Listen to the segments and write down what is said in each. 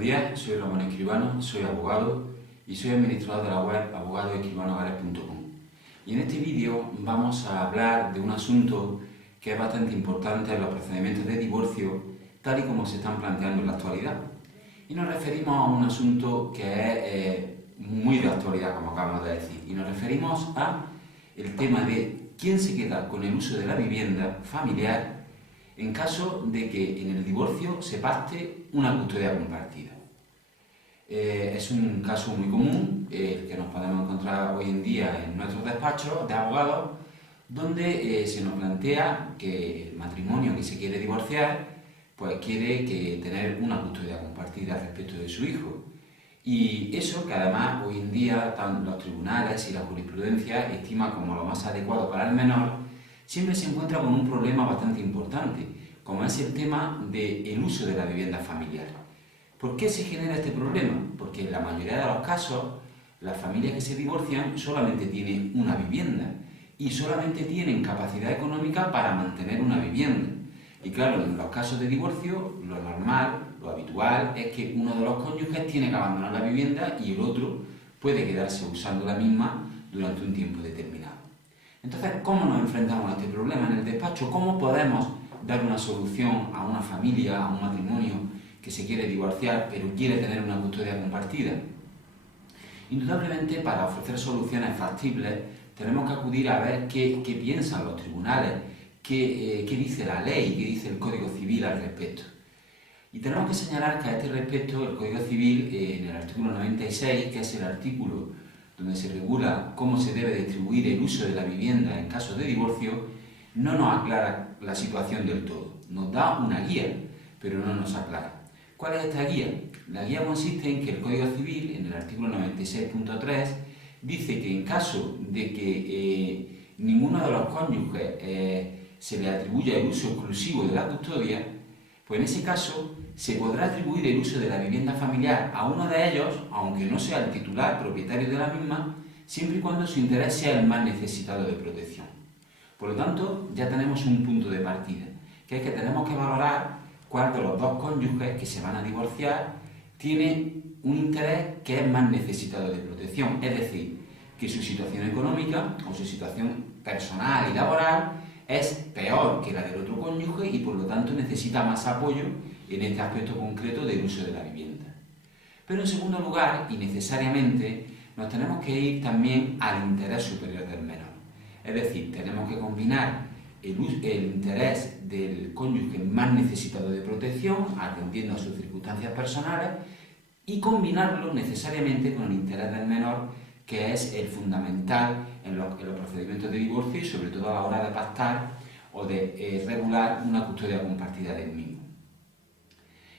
Buenos días, soy Ramón Escribano, soy abogado y soy administrador de la web abogadoescribanohogares.com. Y en este vídeo vamos a hablar de un asunto que es bastante importante en los procedimientos de divorcio, tal y como se están planteando en la actualidad. Y nos referimos a un asunto que es muy de actualidad, como acabamos de decir, y nos referimos a el tema de quién se queda con el uso de la vivienda familiar en caso de que en el divorcio se pacte una custodia compartida. Es un caso muy común que nos podemos encontrar hoy en día en nuestros despachos de abogados, donde se nos plantea que el matrimonio que se quiere divorciar pues quiere tener una custodia compartida respecto de su hijo. Y eso que además hoy en día los tribunales y la jurisprudencia estima como lo más adecuado para el menor, siempre se encuentra con un problema bastante importante, como es el tema del uso de la vivienda familiar. ¿Por qué se genera este problema? Porque en la mayoría de los casos, las familias que se divorcian solamente tienen una vivienda y solamente tienen capacidad económica para mantener una vivienda. Y claro, en los casos de divorcio, lo normal, lo habitual, es que uno de los cónyuges tiene que abandonar la vivienda y el otro puede quedarse usando la misma durante un tiempo determinado. Entonces, ¿cómo nos enfrentamos a este problema en el despacho? ¿Cómo podemos dar una solución a una familia, a un matrimonio que se quiere divorciar pero quiere tener una custodia compartida? Indudablemente, para ofrecer soluciones factibles, tenemos que acudir a ver qué piensan los tribunales, qué dice la ley, qué dice el Código Civil al respecto. Y tenemos que señalar que a este respecto el Código Civil, en el artículo 96, que es el artículo donde se regula cómo se debe distribuir el uso de la vivienda en caso de divorcio, no nos aclara la situación del todo. Nos da una guía, pero no nos aclara. ¿Cuál es esta guía? La guía consiste en que el Código Civil, en el artículo 96.3, dice que en caso de que ninguno de los cónyuges se le atribuya el uso exclusivo de la custodia, pues en ese caso se podrá atribuir el uso de la vivienda familiar a uno de ellos, aunque no sea el titular propietario de la misma, siempre y cuando su interés sea el más necesitado de protección. Por lo tanto, ya tenemos un punto de partida, que es que tenemos que valorar cuál de los dos cónyuges que se van a divorciar tiene un interés que es más necesitado de protección, es decir, que su situación económica o su situación personal y laboral es peor que la del otro cónyuge y por lo tanto necesita más apoyo en este aspecto concreto del uso de la vivienda. Pero en segundo lugar, y necesariamente, nos tenemos que ir también al interés superior del menor. Es decir, tenemos que combinar el interés del cónyuge más necesitado de protección, atendiendo a sus circunstancias personales, y combinarlo necesariamente con el interés del menor, que es el fundamental en los procedimientos de divorcio y sobre todo a la hora de pactar o de regular una custodia compartida del mismo.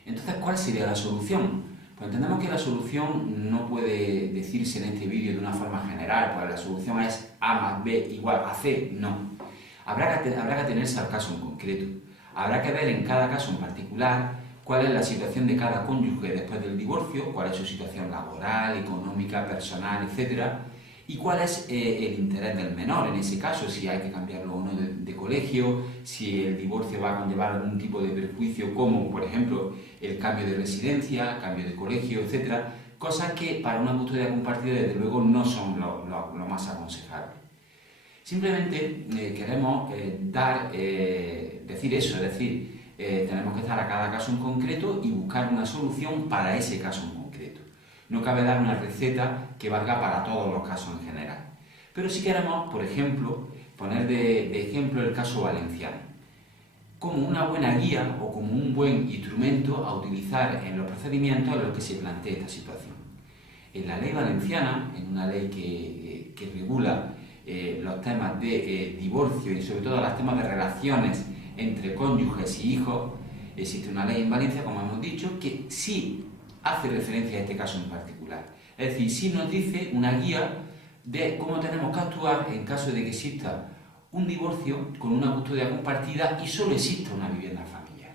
Entonces, ¿cuál sería la solución? Pues entendemos que la solución no puede decirse en este vídeo de una forma general, pues la solución es A más B igual a C, no. Habrá que atenerse al caso en concreto. Habrá que ver en cada caso en particular cuál es la situación de cada cónyuge después del divorcio, cuál es su situación laboral, económica, personal, etc. Y cuál es el interés del menor en ese caso, si hay que cambiarlo o no de colegio, si el divorcio va a conllevar algún tipo de perjuicio, como por ejemplo el cambio de residencia, cambio de colegio, etc. Cosas que para una custodia compartida desde luego no son lo más aconsejable. Simplemente queremos decir eso, es decir, tenemos que estar a cada caso en concreto y buscar una solución para ese caso en concreto. No cabe dar una receta que valga para todos los casos en general. Pero sí queremos, por ejemplo, poner de ejemplo el caso valenciano, como una buena guía o como un buen instrumento a utilizar en los procedimientos en los que se plantea esta situación. En la ley valenciana, en una ley que regula los temas de divorcio y sobre todo los temas de relaciones entre cónyuges y hijos, existe una ley en Valencia, como hemos dicho, que sí hace referencia a este caso en particular. Es decir, sí nos dice una guía de cómo tenemos que actuar en caso de que exista un divorcio con una custodia compartida y solo exista una vivienda familiar.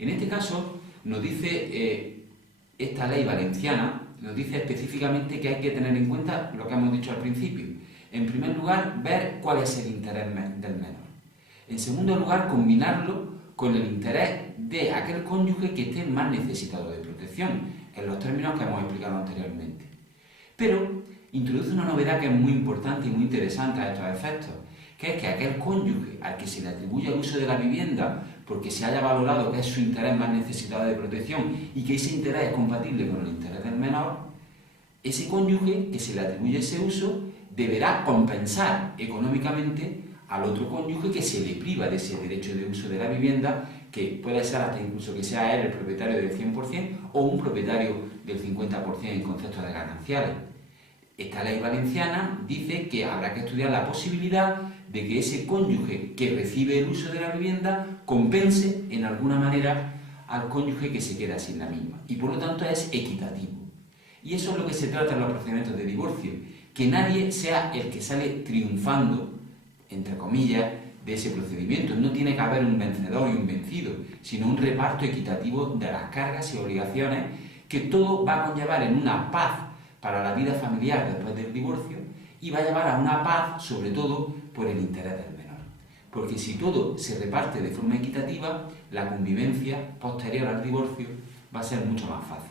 En este caso, nos dice esta ley valenciana, nos dice específicamente que hay que tener en cuenta lo que hemos dicho al principio. En primer lugar, ver cuál es el interés del menor. En segundo lugar, combinarlo con el interés de aquel cónyuge que esté más necesitado de protección. en los términos que hemos explicado anteriormente. Pero introduce una novedad que es muy importante y muy interesante a estos efectos, que es que aquel cónyuge al que se le atribuye el uso de la vivienda porque se haya valorado que es su interés más necesitado de protección y que ese interés es compatible con el interés del menor, ese cónyuge que se le atribuye ese uso deberá compensar económicamente al otro cónyuge que se le priva de ese derecho de uso de la vivienda, que puede ser hasta incluso que sea él el propietario del 100% o un propietario del 50% en conceptos de gananciales. Esta ley valenciana dice que habrá que estudiar la posibilidad de que ese cónyuge que recibe el uso de la vivienda compense en alguna manera al cónyuge que se queda sin la misma, y por lo tanto es equitativo. Y eso es lo que se trata en los procedimientos de divorcio, que nadie sea el que sale triunfando, entre comillas, de ese procedimiento. No tiene que haber un vencedor y un vencido, sino un reparto equitativo de las cargas y obligaciones, que todo va a conllevar en una paz para la vida familiar después del divorcio y va a llevar a una paz, sobre todo, por el interés del menor. Porque si todo se reparte de forma equitativa, la convivencia posterior al divorcio va a ser mucho más fácil.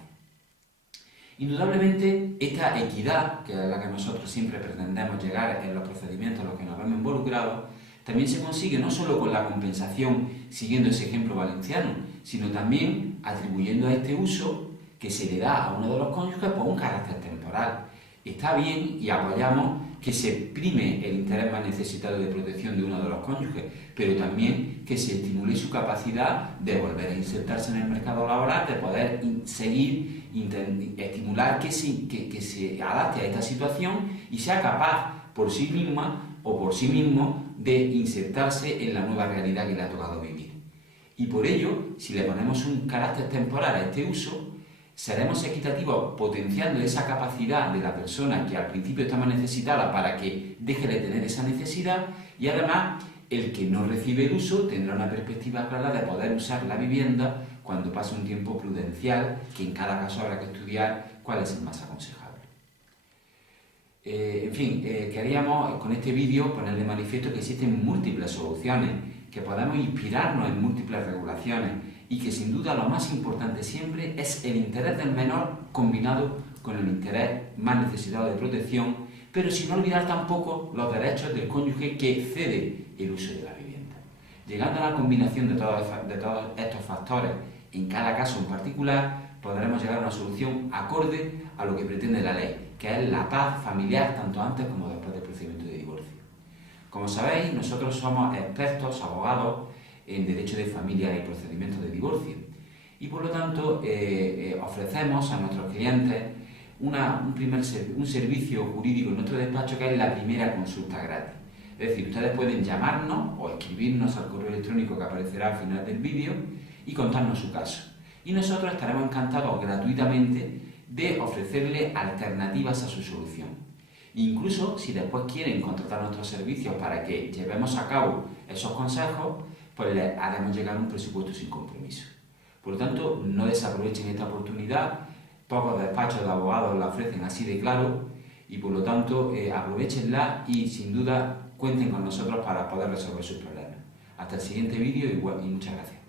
Indudablemente, esta equidad, que es la que nosotros siempre pretendemos llegar en los procedimientos en los que nos vemos involucrados, también se consigue no solo con la compensación siguiendo ese ejemplo valenciano, sino también atribuyendo a este uso que se le da a uno de los cónyuges por un carácter temporal. Está bien y apoyamos que se prime el interés más necesitado de protección de uno de los cónyuges, pero también que se estimule su capacidad de volver a insertarse en el mercado laboral, de poder seguir, estimular que se adapte a esta situación y sea capaz por sí misma o por sí mismo de insertarse en la nueva realidad que le ha tocado vivir. Y por ello, si le ponemos un carácter temporal a este uso, seremos equitativos potenciando esa capacidad de la persona que al principio está más necesitada para que deje de tener esa necesidad, y además el que no recibe el uso tendrá una perspectiva clara de poder usar la vivienda cuando pase un tiempo prudencial, que en cada caso habrá que estudiar cuál es el más aconsejable. Queríamos con este vídeo poner de manifiesto que existen múltiples soluciones, que podemos inspirarnos en múltiples regulaciones y que sin duda lo más importante siempre es el interés del menor combinado con el interés más necesitado de protección, pero sin olvidar tampoco los derechos del cónyuge que cede el uso de la vivienda. Llegando a la combinación de todos estos factores en cada caso en particular, podremos llegar a una solución acorde a lo que pretende la ley, que es la paz familiar tanto antes como después del procedimiento de divorcio. Como sabéis, nosotros somos expertos, abogados en derecho de familia y procedimientos de divorcio, y por lo tanto ofrecemos a nuestros clientes un servicio jurídico en nuestro despacho, que es la primera consulta gratis. Es decir, ustedes pueden llamarnos o escribirnos al correo electrónico que aparecerá al final del vídeo y contarnos su caso. Y nosotros estaremos encantados gratuitamente de ofrecerle alternativas a su solución. Incluso si después quieren contratar nuestros servicios para que llevemos a cabo esos consejos, pues les haremos llegar un presupuesto sin compromiso. Por lo tanto, no desaprovechen esta oportunidad. Pocos despachos de abogados la ofrecen así de claro, y por lo tanto aprovechenla y sin duda cuenten con nosotros para poder resolver sus problemas. Hasta el siguiente vídeo y muchas gracias.